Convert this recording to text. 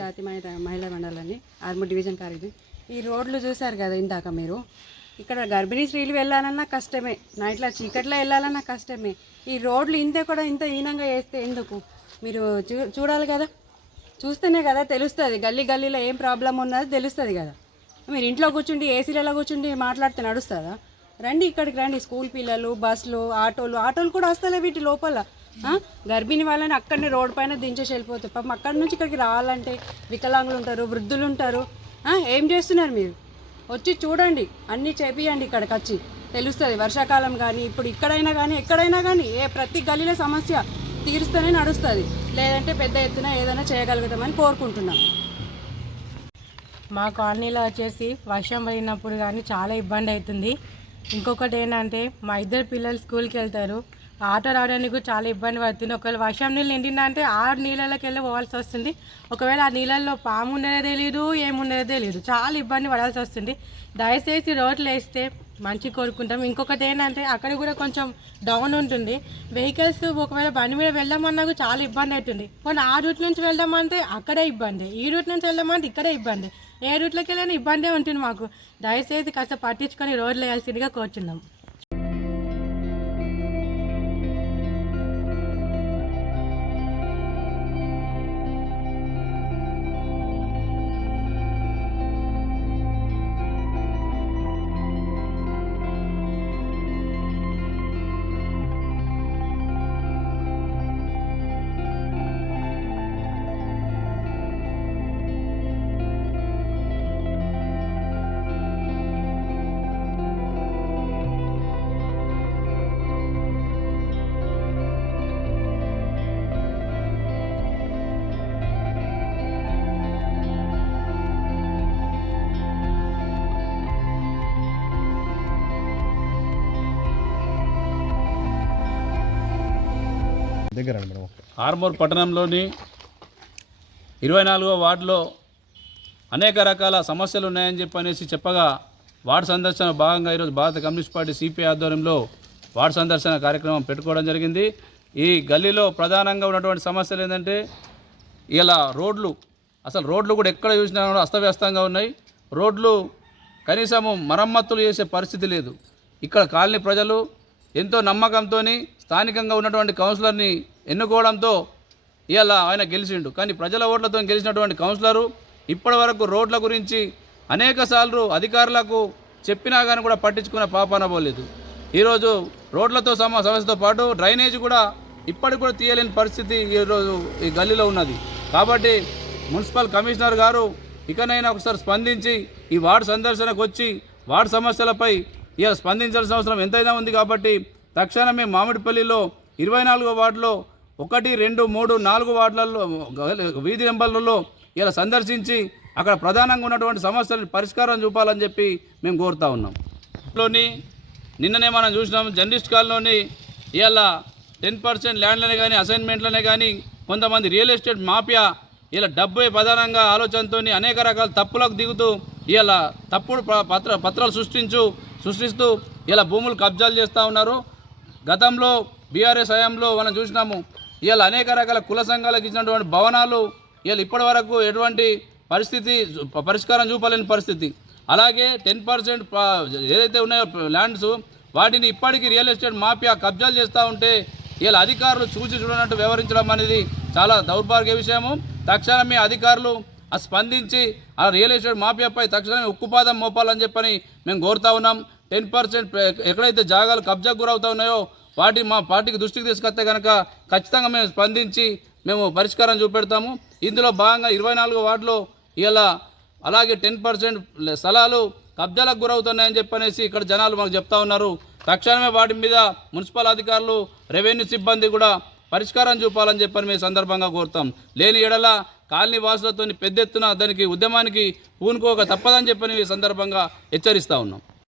జాతి మహిళ మహిళా మండలాన్ని ఆర్మూర్ డివిజన్ కార్యదర్శి ఈ రోడ్లు చూశారు కదా ఇందాక మీరు? ఇక్కడ గర్భిణీ స్త్రీలు వెళ్ళాలన్నా కష్టమే నైట్లో చీకట్లో వెళ్ళాలన్నా కష్టమే. ఈ రోడ్లు ఇంత కూడా ఇంత హీనంగా వేస్తే ఎందుకు? మీరు చూ చూడాలి కదా. చూస్తేనే కదా తెలుస్తుంది. గల్లీ గల్లీలో ఏం ప్రాబ్లం ఉన్నది తెలుస్తుంది కదా. మీరు ఇంట్లో కూర్చుండి ఏసీలలో కూర్చుండి మాట్లాడితే నడుస్తుందా? రండి ఇక్కడికి రండి. స్కూల్ పిల్లలు బస్సులు ఆటోలు ఆటోలు కూడా వస్తలే వీటి లోపల? గర్భిణీ వాళ్ళని అక్కడనే రోడ్ పైన దించేసి వెళ్ళిపోతాయి పాపం అక్కడి నుంచి ఇక్కడికి రావాలంటే వికలాంగులు ఉంటారు వృద్ధులు ఉంటారు. ఏం చేస్తున్నారు మీరు? వచ్చి చూడండి అన్నీ చేపియండి ఇక్కడికి వచ్చి. తెలుస్తుంది వర్షాకాలం కానీ ఇప్పుడు ఇక్కడైనా కానీ ఎక్కడైనా కానీ ఏ ప్రతి గల్లీలో సమస్య తీరుస్తూనే నడుస్తుంది. లేదంటే పెద్ద ఎత్తున ఏదైనా చేయగలుగుతామని కోరుకుంటున్నాం. మా కాలనీలో వచ్చేసి వర్షం పడినప్పుడు కానీ చాలా ఇబ్బంది అవుతుంది. ఇంకొకటి ఏంటంటే మా ఇద్దరు పిల్లలు స్కూల్కి వెళ్తారు. ఆటో రావడానికి కూడా చాలా ఇబ్బంది పడుతుంది. ఒకవేళ వర్షం నీళ్ళు నిండిందంటే ఆ నీళ్ళకి వెళ్ళి పోవాల్సి వస్తుంది. ఒకవేళ ఆ నీళ్ళల్లో పాము ఉండేదో తెలియదు ఏముండేదో తెలియదు చాలా ఇబ్బంది పడాల్సి వస్తుంది. దయచేసి రోడ్లు వేస్తే మంచి కోరుకుంటాం. ఇంకొకటి ఏంటంటే అక్కడ కూడా కొంచెం డౌన్ ఉంటుంది. వెహికల్స్ ఒకవేళ బండి మీద వెళ్దామన్నా చాలా ఇబ్బంది అవుతుంది. కొన్ని ఆ రూట్ నుంచి వెళ్దామంటే అక్కడే ఇబ్బంది. ఈ రూట్ నుంచి వెళ్దామంటే ఇక్కడే ఇబ్బంది. ఏ రూట్లోకి వెళ్ళినా ఇబ్బందే ఉంటుంది మాకు. దయచేసి కాస్త పట్టించుకొని రోడ్లు వేయాల్సిందిగా కోరుచున్నాం. దగ్గర మేడం ఆర్మూర్ పట్టణంలోని ఇరవై నాలుగో వార్డులో అనేక రకాల సమస్యలు ఉన్నాయని చెప్పి అనేసి చెప్పగా వార్డు సందర్శన భాగంగా ఈరోజు భారత కమ్యూనిస్ట్ పార్టీ సిపిఐ ఆధ్వర్యంలో వార్డు సందర్శన కార్యక్రమం పెట్టుకోవడం జరిగింది. ఈ గల్లీలో ప్రధానంగా ఉన్నటువంటి సమస్యలు ఏంటంటే ఇలా రోడ్లు అసలు రోడ్లు కూడా ఎక్కడ చూసినా అస్తవ్యస్తంగా ఉన్నాయి. రోడ్లు కనీసము మరమ్మతులు చేసే పరిస్థితి లేదు. ఇక్కడ కాలనీ ప్రజలు ఎంతో నమ్మకంతో స్థానికంగా ఉన్నటువంటి కౌన్సిలర్ని ఎన్నుకోవడంతో ఇవాళ ఆయన గెలిచిండు. కానీ ప్రజల ఓట్లతో గెలిచినటువంటి కౌన్సిలరు ఇప్పటి వరకు రోడ్ల గురించి అనేక సార్లు అధికారులకు చెప్పినా కానీ కూడా పట్టించుకున్న పాపాన పోలేదు. ఈరోజు రోడ్లతో సమ సమస్యతో పాటు డ్రైనేజ్ కూడా ఇప్పటికి కూడా తీయలేని పరిస్థితి ఈరోజు ఈ గల్లీలో ఉన్నది. కాబట్టి మున్సిపల్ కమిషనర్ గారు ఇకనైనా ఒకసారి స్పందించి ఈ వార్డు సందర్శనకు వచ్చి వార్డు సమస్యలపై ఇలా స్పందించాల్సిన అవసరం ఎంతైనా ఉంది కాబట్టి తక్షణమే మామిడిపల్లిలో ఇరవై నాలుగో వార్డులో ఒకటి రెండు మూడు నాలుగు వార్డులలో వీధి నెంబర్లలో ఇలా సందర్శించి అక్కడ ప్రధానంగా ఉన్నటువంటి సమస్యలను పరిష్కారం చూపాలని చెప్పి మేము కోరుతా ఉన్నాం. లోని నిన్ననే మనం చూసినాం జర్నలిస్ట్ కాల్లోని ఇవాళ టెన్ పర్సెంట్ ల్యాండ్లనే కానీ అసైన్మెంట్లనే కానీ కొంతమంది రియల్ ఎస్టేట్ మాఫియా ఇలా డబ్బే ప్రధానంగా ఆలోచనతో అనేక రకాల తప్పులకు దిగుతూ ఇలా తప్పుడు ప- పత్ర పత్రాలు సృష్టించు సృష్టిస్తూ ఇలా భూములు కబ్జాలు చేస్తూ ఉన్నారు. గతంలో బీఆర్ఎస్ హయాంలో మనం చూసినాము ఇవాళ అనేక రకాల కుల సంఘాలకు ఇచ్చినటువంటి భవనాలు ఇవాళ ఇప్పటి వరకు ఎటువంటి పరిస్థితి పరిష్కారం చూపలేని పరిస్థితి. అలాగే టెన్ పర్సెంట్ ఏదైతే ఉన్నాయో ల్యాండ్స్ వాటిని ఇప్పటికీ రియల్ ఎస్టేట్ మాఫియా కబ్జాలు చేస్తూ ఉంటే ఇలా అధికారులు చూసి చూడనట్టు వ్యవహరించడం అనేది చాలా దౌర్భాగ్య విషయము. తక్షణమే అధికారులు ఆ స్పందించి ఆ రియల్ ఎస్టేట్ మాఫియాపై తక్షణమే ఉక్కుపాదం మోపాలని చెప్పని మేము కోరుతా ఉన్నాం. టెన్ పర్సెంట్ ఎక్కడైతే జాగాలు కబ్జాకు గురవుతా ఉన్నాయో వాటి మా పార్టీకి దృష్టికి తీసుకొస్తే కనుక ఖచ్చితంగా మేము స్పందించి మేము పరిష్కారం చూపెడతాము. ఇందులో భాగంగా ఇరవై నాలుగు వార్డులో ఇలా అలాగే టెన్ పర్సెంట్ స్థలాలు కబ్జాలకు గురవుతున్నాయని చెప్పనేసి ఇక్కడ జనాలు మాకు చెప్తా ఉన్నారు. తక్షణమే వాటి మీద మున్సిపల్ అధికారులు రెవెన్యూ సిబ్బంది కూడా పరిష్కారం చూపాలని చెప్పని మేము సందర్భంగా కోరుతాం. లేని ఎడల కాలనీ వాసులతో పెద్ద ఎత్తున దానికి ఉద్యమానికి పూనుకోక తప్పదని చెప్పని సందర్భంగా హెచ్చరిస్తా ఉన్నాం.